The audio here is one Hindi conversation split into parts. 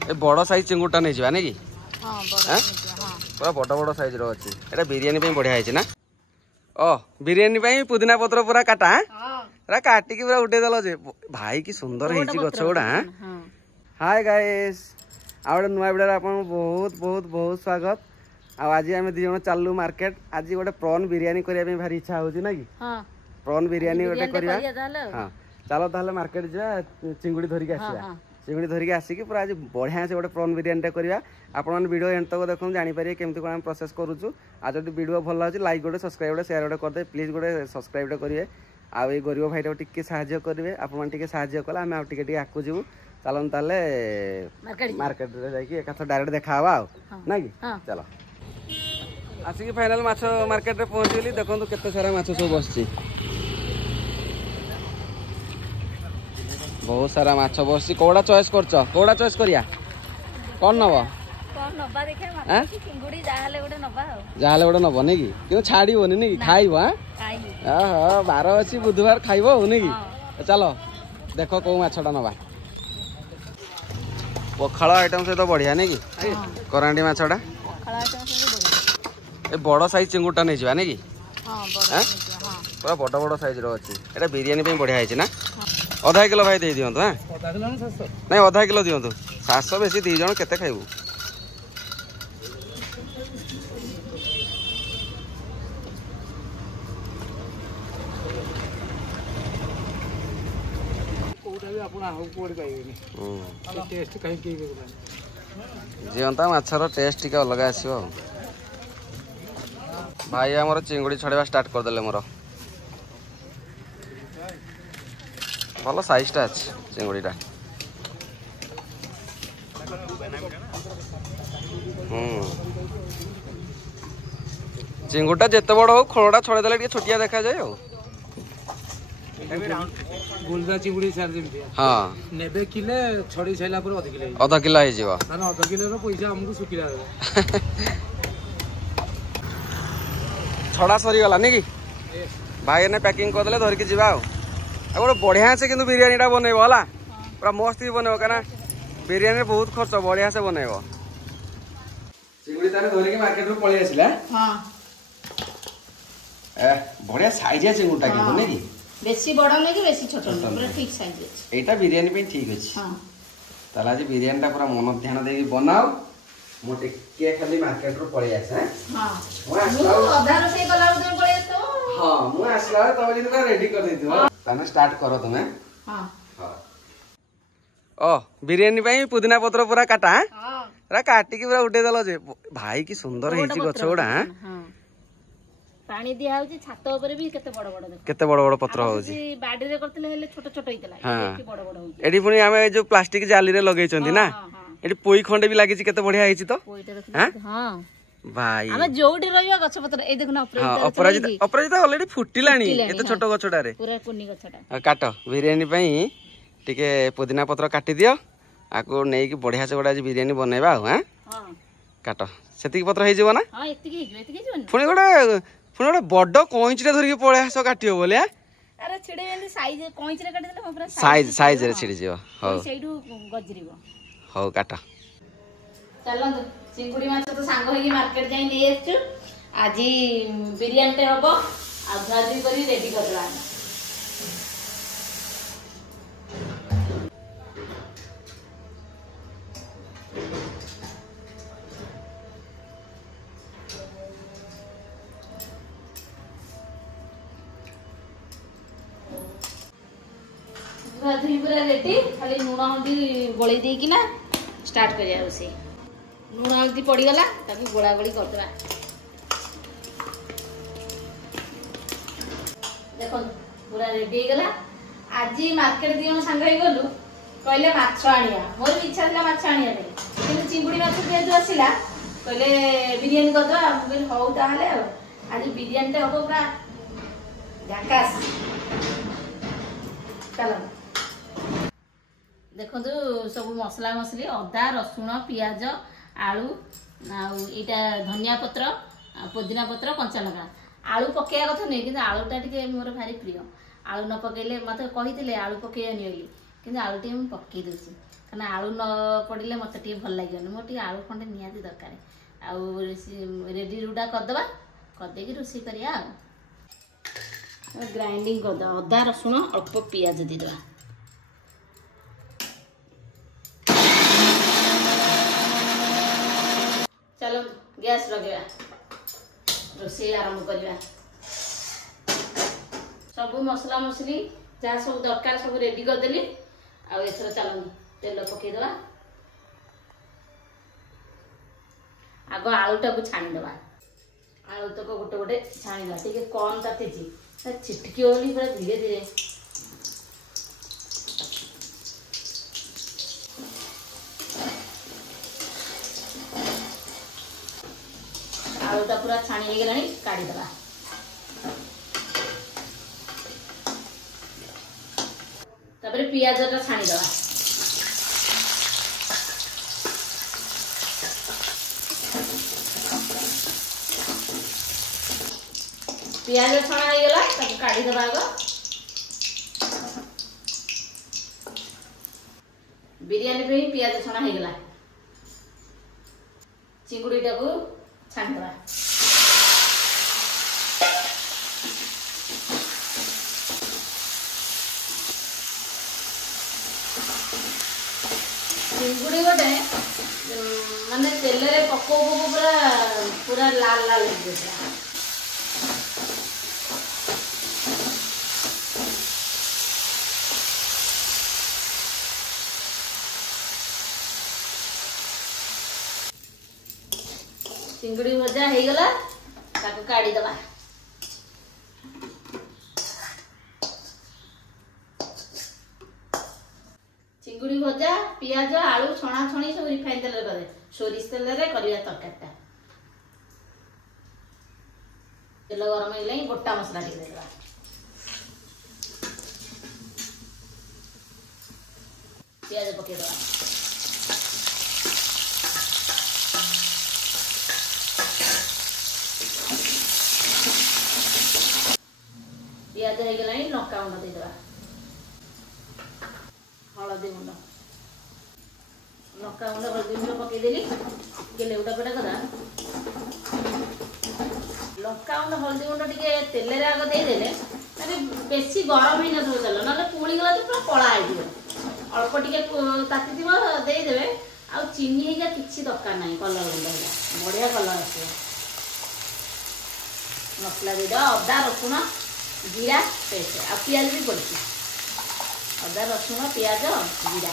ए बड़ साइज चिंगुटा नहीं जावा नहीं हां पूरा बड़ बड़ साइज रो अछि एटा बिरयानी पे बढ़िया है ना ओ बिरयानी पे पुदीना पत्र पूरा काटा हां पूरा काटी की पूरा उठे देलो जे भाई की सुंदर है गछ गुड़ा। हाय गाइस आउट नुआ वीडियो आपन बहुत बहुत बहुत स्वागत। आज आम दी जन चलू मार्केट आज गोटे प्रॉन बिरयानी करने भारी इच्छा होची ना कि प्रॉन बिरयानी गोटे करबा। हां चलो ताले मार्केट जा चिंगुड़ी धरिक आसीबा चिंगुड़ी धरिक आसिक पूरा आज बढ़िया से गोटे प्रॉन बिरयानी करबा। आपण वीडियो एंड तक देखो जानि पारे केमती कोन प्रोसेस करूछु। आज जदि वीडियो भल लागी लाइक गोटे सब्सक्राइब गोटे शेयर गोटे कर दे प्लीज गोटे सब्सक्राइब करिवे। आ ए गरीब भाई टिके टिके सहायता करिवे आपण टिके सहायता कला हम टिके टिके आकु जीवु चलन ताले मार्केट रे जाई कि एकाथ डायरेक्ट देखावा ना कि चलो आसिक फाइनल माछ मार्केट रे पहुंच गेली। देखो केते सारा माछ सब बसची बहुत सारा माछ बसची कोडा चॉइस करछ कोडा चॉइस करिया कोन नबो कोन नबा देखे माछ चिंगुड़ी जाहाले गोटे नबा जाहाले गोटे नबो नै कि क्यों छाड़ीबोनी नै कि खाइबो हां खाइबो ओहो 12 अछि बुधवार खाइबो नै कि चलो देखो को माछडा नबा पखाला आइटम से तो बढ़िया नै कि करांडी माछडा पखाला आइटम से बढ़िया ए बड़ साइज चिंगुटा नै जिबा नै कि हां बड़ पूरा बड़ बड़ साइज रो अछि एटा बिरयानी पे बढ़िया है ना। आधा किलो भाई दे दियंतु हां आधा किलो ना 700 नहीं आधा किलो दियंतु 700 बेसी दी जण केते खाइबू कोटा भी आपण हाउ कोड पाइबेनी टेस्ट कहीं की जेंता माछर टेस्ट टिका अलग आसीबो। भाई हमर चिंगुड़ी छड़ेबा स्टार्ट कर देले मोर भल साइजटा अच्छे चिंगुड़ीटा चिंगुड़ा जिते बड़ हो खोलटा छड़े देले छोटिया देखा जाए गुलदा चिंगुड़ी सार हां नेबे किले छड़ी छैला पर आधा किलो हे जीवा ना आधा किलो रो पैसा हमको सुकिला छड़ा सरी गला नै कि भाई ने पैकिंग कर देले धर के जीवा गोटे बढ़िया से किंतु बिरयानी टा बनइबो हला पूरा मस्त भी बनइबो काना बिरयानी बहुत खर्च बढ़िया से बनइबो। चिंगुड़ी ताने धरि के मार्केट रो पळि आसिला हां ए बढ़िया साइज है चिंगुड़ा किंतु नै कि बेसी बड़ नै कि बेसी छोट नै पूरा ठीक साइज अछि एटा बिरयानी पे ठीक अछि। हां ताला जे बिरयानी टा पूरा मन ध्यान देई बनाओ मो टिके खाली मार्केट रो पळि आसे हां मु आधा रोसे कला उदन पळि आतो हां मु आसला तब जे रेडी कर देथिबो ताने स्टार्ट करो तुमे। हां हां ओ बिरयानी पे पुदीना पत्र पूरा काटा हां पूरा काटी की पूरा उठे देलो जे भाई की सुंदर हेची गछ गुडा हां पानी दिया होची छात ऊपर भी केते बड़ बड़ पत्र होची बाडी रे करतले हेले छोट छोट होइतला एठी बड़ बड़ होची एडी पुनी हमें जो प्लास्टिक जाली रे लगै चंदी ना एडी पोई खंडे भी लागि छि केते बढ़िया हेची तो पोईटा देखि हां भाई हमें जोडी रहबा गछ पत्र ए देखना अपराजिता ऑलरेडी फुटिलानी एते छोट गछडा रे पूरा कुनी गछडा काट बिरयानी पई टिके पुदीना पत्र काटी दियो आको नै कि बढ़िया से गोडा बिरयानी बनेबा हां हां काट सेति पत्र हे जीवो ना हां एति जीवन पुनी गोडा बड्ड कोइचरे धरि के पळे आसो काटियो बोले अरे छिडे एंदी साइज कोइचरे काटी देले पूरा साइज रे छिडी जीवो हो सेइडू गजरिबो हो काट चलंदु चिंगुड़ी माछ तो सांग होई मार्केट जाई ले आछू आजी बिरयानी ते हबो आधादी करी रेडी करला आधादी पूरा रेडी खाली लूण हल्दी गोळी देई कि ना स्टार्ट करिया उसे लूण हल्दी पड़ी गला ताकि गोला गोली कर देबा। देखो पूरा रेडी गला आज मार्केट दियन संग होई गलु कहले माछ आनिया मोर इच्छा थिला माछ आनिया रे किंतु चिंगुड़ी माछ जे जो आसिला कहले बिरयानी कर दो हम कहले हौ ताहले आज बिरयानी ते हबो पूरा झकास चलो देखो सब मसला मसली अदा रसुण पियाज आलू आईटा धनिया पत्र पुदीना पत्र कंचा लंका आलू पकया कथा नहीं कि आलूटा टे मोर भारी प्रिय आलू न पकईले मत कही आलू पकईनी बोली कि आलू टे पकई दूसरी କାରଣ ଆଳୁ ନ ପଡ଼ିଲେ ମୋତେ ଟିକେ ଭଲ ଲାଗିବନି। ମୋର ଟିକେ ଆଳୁ ଖଣ୍ଡେ ନିହାତି ଦରକାର। ଆଉ ରେଡ଼ି ରୁଡ଼ା କରିଦେବା, କରିଦେଇକି ରୋଷେଇ କରିବା। ଆଉ ଗ୍ରାଇଣ୍ଡିଙ୍ଗ କରିଦେବା, ଅଦା ରସୁଣ ଅଳ୍ପ ପିଆଜ ଦେଇଦେବା। ଚାଲ ଗ୍ୟାସ୍ ଲଗେଇବା, ରୋଷେଇ ଆରମ୍ଭ କରିବା। ସବୁ ମସଲା ମସଲି ଯାହା ସବୁ ଦରକାର ସବୁ ରେଡ଼ି କରିଦେଲି। ଆଉ ଏଥର ଚାଲନ୍ତୁ ତେଲ ପକେଇଦେବା। ଆଗ ଆଳୁଟାକୁ ଛାଣିଦେବା। ଆଳୁ ତକ ଗୋଟେ ଗୋଟେ ଛାଣିବା, ଟିକେ କମ୍ ତାତିଛି, ଛିଟକି ବୋଲି ପୁରା ଧୀରେ ଧୀରେ। ଆଳୁଟା ପୁରା ଛାଣି ହେଇଗଲାଣି, କାଢିଦେବା। ତାପରେ ପିଆଜଟା ଛାଣିଦେବା। ପିଆଜ ଛଣା ହେଇଗଲା, ତାକୁ କାଢିଦେବା। ଆଗ ବିରିୟାନୀ ପାଇଁ ପିଆଜ ଛଣା ହେଇଗଲା। ଚିଙ୍ଗୁଡିଟାକୁ ଛାଣିଦେବା। ଚିଙ୍ଗୁଡ଼ି ଗୋଟେ ମାନେ ତେଲରେ ପକଉ ପକଉ ପୁରା ପୁରା ଲାଲ ଲାଲ ହେଇଯାଇଥିଲା। ଚିଙ୍ଗୁଡ଼ି ଭଜା ହେଇଗଲା, ତାକୁ କାଢିଦେବା। ଚିଙ୍ଗୁଡ଼ି ଭଜା, ପିଆଜ ଆଳୁ ଛଣା ଛଣି ସବୁ ରିଫାଇନ ତେଲରେ କରେ, ସୋରିଷ ତେଲରେ କରିବା ତରକାରୀଟା। ତେଲ ଗରମ ହେଇଗଲାଣି, ଗୋଟା ମସଲା ଟିକେ ଦେଇଦେବା। ପିଆଜ ପକେଇଦେବା। ପିଆଜ ହେଇଗଲାଣି, ଲଙ୍କା ଗୁଣ୍ଡ ଦେଇଦେବା। ହଳଦୀ ଗୁଣ୍ଡ, ଲଙ୍କା ଗୁଣ୍ଡ, ହଳଦୀ ଗୁଣ୍ଡ ପକେଇଦେଲି। ଟିକେ ଲେଉଟା ପେଟା କଥା। ଲଙ୍କା ଗୁଣ୍ଡ ହଳଦୀ ଗୁଣ୍ଡ ଟିକେ ତେଲରେ ଆଗ ଦେଇଦେଲେ ମାନେ ବେଶୀ ଗରମ ହେଇନଥିବ ତେଲ, ନହେଲେ ପୁଳିଗଲା ତ ପୁରା କଳା ହେଇଯିବ। ଅଳ୍ପ ଟିକେ ତାତିଥିବ ଦେଇଦେବେ। ଆଉ ଚିନି ହେଇକା କିଛି ଦରକାର ନାହିଁ, କଲର ଗୁଣ୍ଡ ହେଲା ବଢିଆ କଲର ଆସିବ। ମସଲା ଦେଇଦେବା, ଅଦା ରସୁଣ ଜିରା ପେଷ୍ଟ, ଆଉ ପିଆଜ ବି ପଡିଛି। ଅଦା ରସୁଣ ପିଆଜ ଜିରା,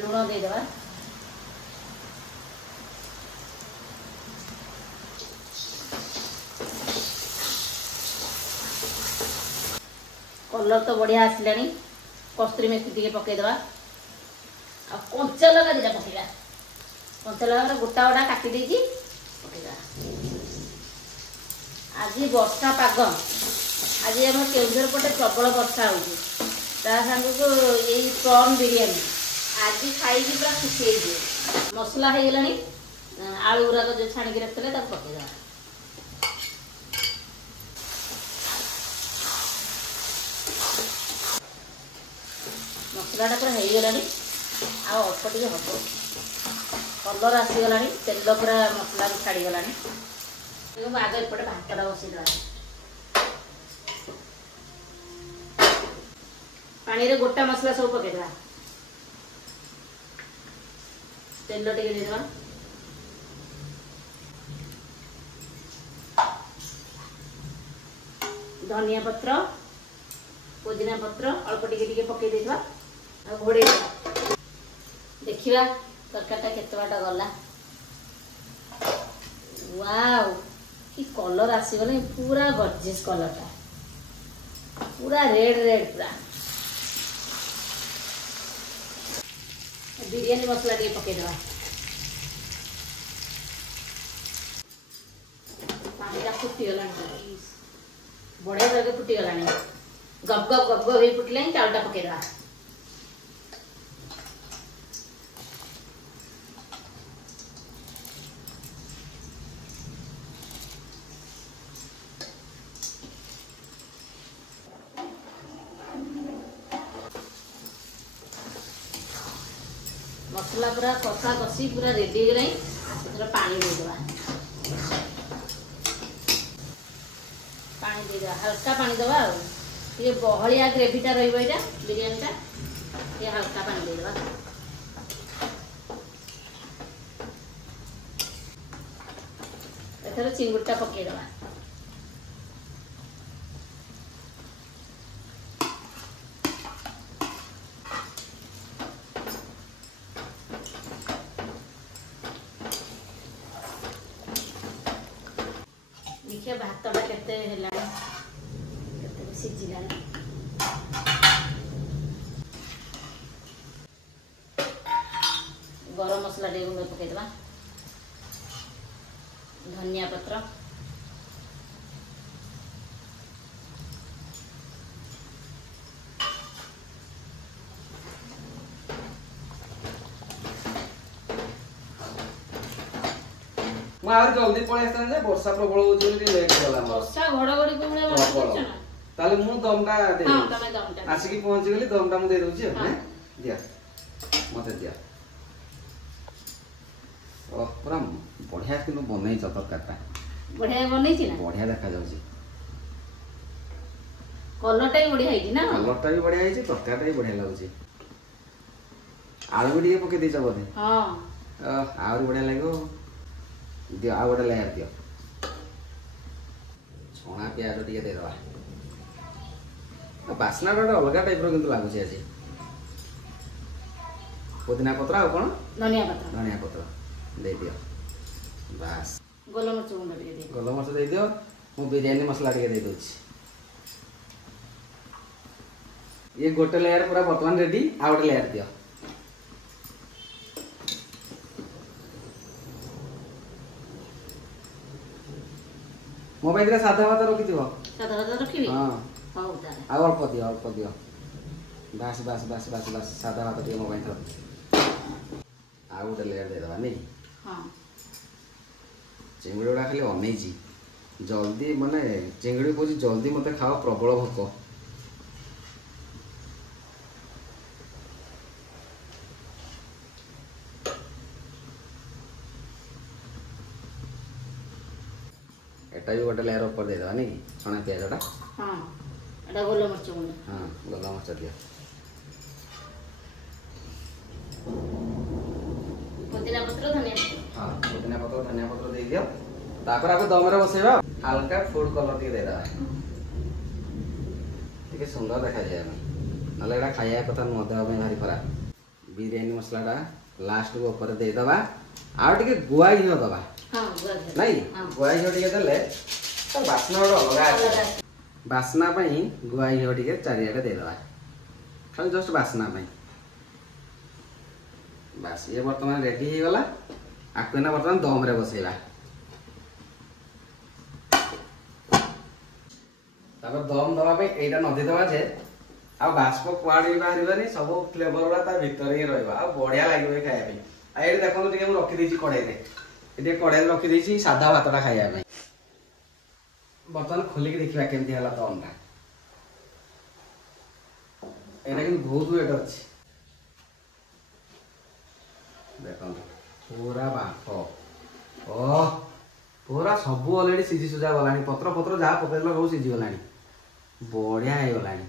ଲୁଣ ଦେଇଦେବା। कलर तो बढ़िया आसलानी कस्तूरी मेथी टी पकईदे आ कंचा लगा दीटा पकड़ा कंचा लगा गोटा गोटा काटी पकईदा। आज वर्षा पाग आज आम केउझर पटे प्रबल वर्षा हो को यही प्रॉन बिरयानी आज खाई पूरा खुशी मसला हो गलानी आलू गुराक जो छाणिक रखते पकईदा। मसलाटा पूरा हो गलानी अल्प टे हम कलर आसीगला तेल पूरा मसला भी छाड़गला। आगे एपटे भातटा बसईदा पानी रे गोटा मसला सब पकईदा तेल टे देदेबा धनिया पत्र पुदीना पत्र अल्प टिके पकई देबा घोड़े देखिबा तरकारीटा केते बाटा गला। वाओ कि कलर आसीगले पूरा गॉर्जियस कलरटा पूरा रेड रेड पूरा। बिरयानी मसला टे पकई देबा पानी फुटी गला बढ़िया भागे फुटी गला गप गप गप गप फुटले चाउलटा पकईदा। मसला पूरा कषा कषी पूरा रेडी हो गई पानी देदेवा हल्का पानी दबा ये बहलिया ग्रेवीटा रहा बिरियानीटा ये हल्का पानी देदेवा एथर चिंगुड़टा पकईदेवा देखिए भातटा केते सिझिला गरम मसला टे गुंड पकईदेवा धनिया पत्र जल्दी पळै आस्तान वर्षा प्रबल होउछि लेट होला वर्षा घड़घड़ी को ताले मु दमटा दे हां तमे दमटा आसिकी पहुंची गेली दमटा मु दे दउछि हैं दिया मते दिया ओ पूरा बढ़िया किनु बनै छ तरकारीटा बढ़िया बनै छी ना बढ़िया देखा जाउछि कलरटा भी बढ़िया है ना कलरटा भी बढ़िया है तरकारीटा भी बढ़िया लागुछि आलू भी ଟିକେ पके देछ बोधे हां आउर बढ़िया लागो दियो आ गोटे लेयर दियो छणा प्याज टिके दे दवा बासना गोटे अलग टाइप रो किंतु लागुछि आज पुदीना पत्र आ कोन धनिया पत्र दे दियो बस गोलमरिच गुंड टिके दे गोलमरिच दे दियो मु बिरयानी मसला टिके दे दोछि ये गोटे लेयर पूरा वर्तमान रेडी आ गोटे लेयर दियो मोबाइल रे सादा भात रखि दियो सादा भात रखिबी हां हां उतारे आ अल्प दियो बस बस बस बस बस सादा भात दियो मोबाइल रे आ गोटे लेयर दे दवा नै हां चिंगुड़ी खाली अनेजी जल्दी माने चिंगुड़ी को जल्दी मते खाओ प्रबल भोक एटा भी गोटे लेयर ऊपर दे दवा नै छणा प्याजटा हां एटा गोलमरिच गुंड हां गोलमरिच दियो पुदीना पत्र धनिया पत्र हां पुदीना पत्र धनिया पत्र दे दियो तापर आपको दम रे बसेबा हल्का फूड कलर टिके दे दवा टिके सुंदर देखा जाय नले एटा खाया कथा न देवा में भारी खराब बिरयानी मसलाटा लास्ट को ऊपर दे दवा आ टिके गुआ घी दवा हां नहीं गुआ घी टिके देले तो बासना अलग बासना पई गुआ घी टिके चारियाडे दे दवा खाली जस्ट बासना पई बस ये वर्तमान रेडी हो गला आको ना वर्तमान दम रे बसेला तापर दम दवा पे एटा नदी दवा जे आ बाष्प कुआडी बाहरिबानी सब फ्लेवर वाला ता भीतर ही रहबा आ बढ़िया लागबे खाया पे आ एडी देखो टिके हम रखि देछि कड़ाई रे एडी कड़ाई रखि देछि सादा भातटा खाया पे बर्तन खोली के देखिबा केमति हला दमटा एटा कि बहुत वेट अछि देखो पूरा बाफ ओह पूरा सब ऑलरेडी सीझी सुझा गलानी पत्र पत्र जहाँ पकेल सब सीझी गलानी बढ़िया हो गलानी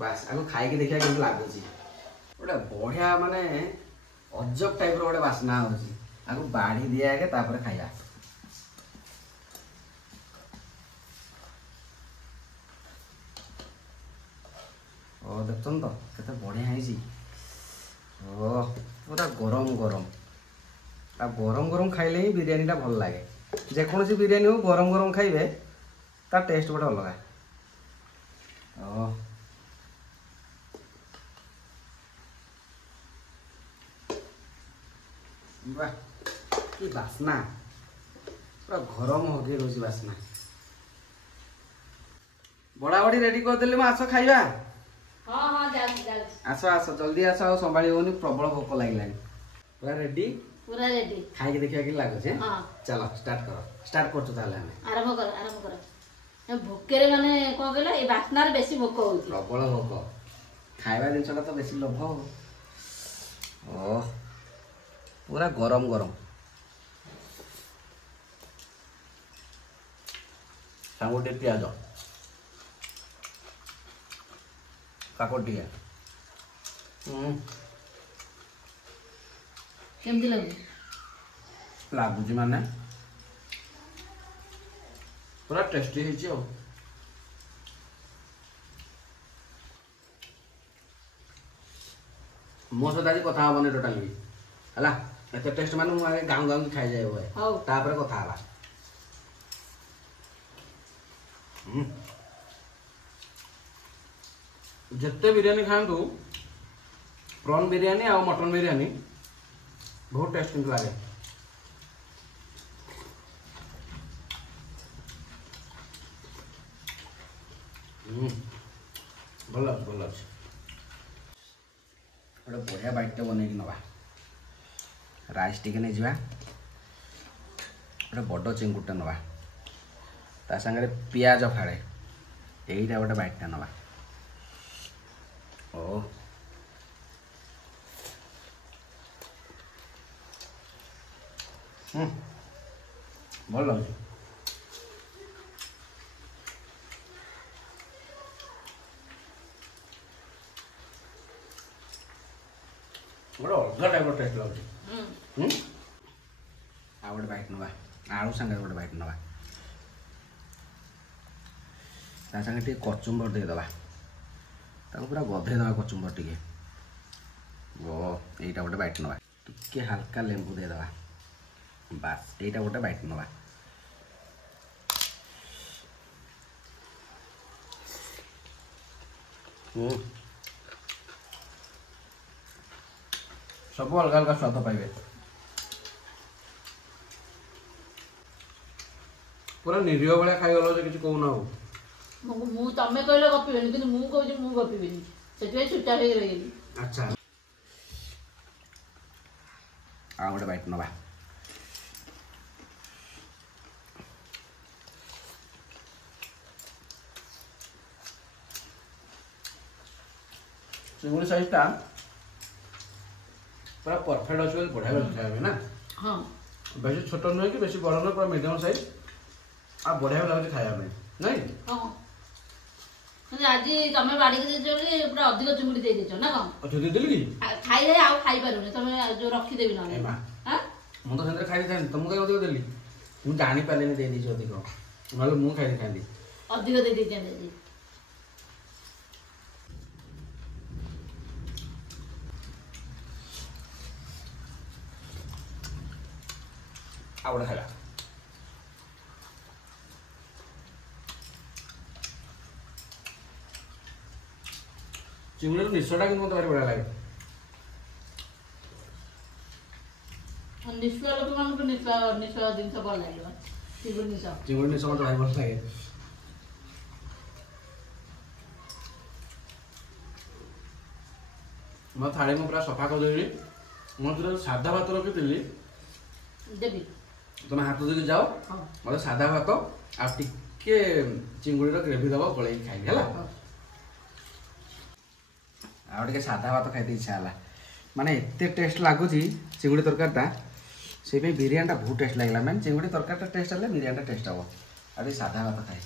बस आगो खाई के देखिया केमति लागुची गोटे बढ़िया माने अजब टाइप रो गोटे बासना होची आगो बाड़ी दिया के तापर खाइया ओ देखछन तो केते बढ़िया हैसी ओ पूरा गरम गरम आ गरम गरम खाइले ही बिरयानीटा भल लागे जेकोसी बिरयानी हो गरम गरम खाइबे ता टेस्ट गोटे अलग ओ वाह की बासना पूरा गरम होके रोजी बासना बड़ा बड़ी रेडी कर देले म आसो खाइबा हां हां जा आसो आसो जल्दी आसो आ संभाली होनी प्रबल भोक लागलानी पूरा रेडी खाई के देखिया कि लागो छे हां चलो स्टार्ट कर तो ताले हमें आरंभ कर भोकेरे माने को गेला ए बासनार बेसी भोक होउची प्रबल भोक खाइबा दिनसटा तो बेसी लोभ ओ पूरा गरम गरम सांगोटे प्याज काकोटी केमती लगुच लगुच माने पूरा टेस्टी है मो सहित आज कथा हेनी टोटाली है एत टेस्ट मान मुझे गाँव गाँव खाई जाए तापर कथा जिते बिरयानी खातु प्रॉन बिरयानी आ मटन बिरयानी बहुत टेस्ट लगे भल भल गोटे बढ़िया बाइटे बनई नवा राइस टिके नहीं जा गोटे बड़ चिंगुटे नवा ता संगे पियाज फाड़े यहीटा गोटे बाइटे नवा ओ भल लगे गोटे अलग टाइप टेस्ट लगे आ गोटे बाइट नवा आलू संगे गोटे बाइट नवा ता संगे टे कचुम्बर देदेबा ताको पूरा गधे दवा कचुम्बर टे ओ यहीटा गोटे बाइट नवा टिके हल्का लेंबू देदेबा बास यहीटा गोटे बाइट नवा सब अलग अलग स्वाद पाइबे पूरा निरीह भाया खाईगल कि कहूना तमें कहले गपिबेनी कि मु कहूँ मु गपिबेनी से चुपचाप हो रही। अच्छा आ गोटे बाइट नवा चिंगुड़ी साइजटा पूरा परफेक्ट अच्छे बढ़िया खाए ना हाँ बेसी छोट नुहे कि बेसी बड़ नुहे पूरा मीडियम साइज आ बढ़िया लगे खाया नहीं हाँ आज तुम बाड़ी पूरा अधिक चिंगुड़ी दे देछ ना कौन अच्छा देदेली कि खाई जाए आउ खाई पारुनी तुम जो रखीदेवी ना मुझे तो खाई था तुमको कहीं अधिक देली मुझे जानी पारे दे दी अधिक ना मुझे खाई खाई अधिक दे दी आ गोटे खाइबा चिंगुड़ी निशटा कि मत भारी बढ़िया लगे निश्वा लोक मान निश्वा जिन भल लगे चिंगुड़ी निश मत भारी भल लगे मैं थाली में पूरा सफा करदेवी मुझे साधा भात रखी देवी तुम हाथ धोके जाओ मतलब साधा भात आ टिके चिंगुड़ी ग्रेवी दब गलैक खाइबी है आगे साधा भात खाई इच्छा है माने एत टेस्ट लगुच चिंगुड़ी तरकारीटा से बिरियानीटा बहुत टेस्ट लगे मैंने चिंगुड़ी तरकारीटा टेस्ट है बिरियानीटा टेस्ट हम आगे साधा भात खाए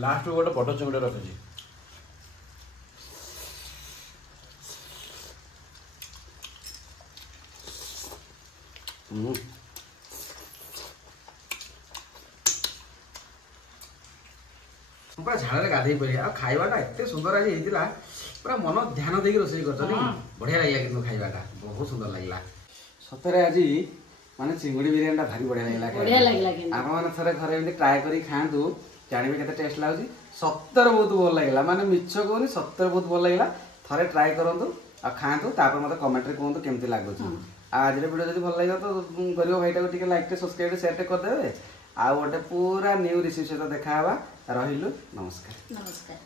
लास्ट गोटे बड़ चिंगुड़ी रखी पूरा झाड़े गाधे पड़े आ खाइबाटा एत सुंदर आज होता पूरा मन ध्यान देकी रोषे कर बढ़िया लगे कि खाइबाटा बहुत सुंदर लगला सतरे आज माने चिंगुड़ी बिरियानी भारी बढ़िया लगे आप थे घर ट्राए कर खातु जानवे के टेस्ट लगुच सतर बहुत भल लगे माने मिछ कहूनी सतर बहुत भल लगे थे ट्राए करूँ आ खातु मतलब कमेंट कहतु केमती लगुच आज वीडियो जब भल लगे तो गरीब भाईटा को लाइक सब्सक्राइब शेयर करदे आ गोटे पूरा न्यू रिसिप्ट सहित देखा रहिलु नमस्कार नमस्कार।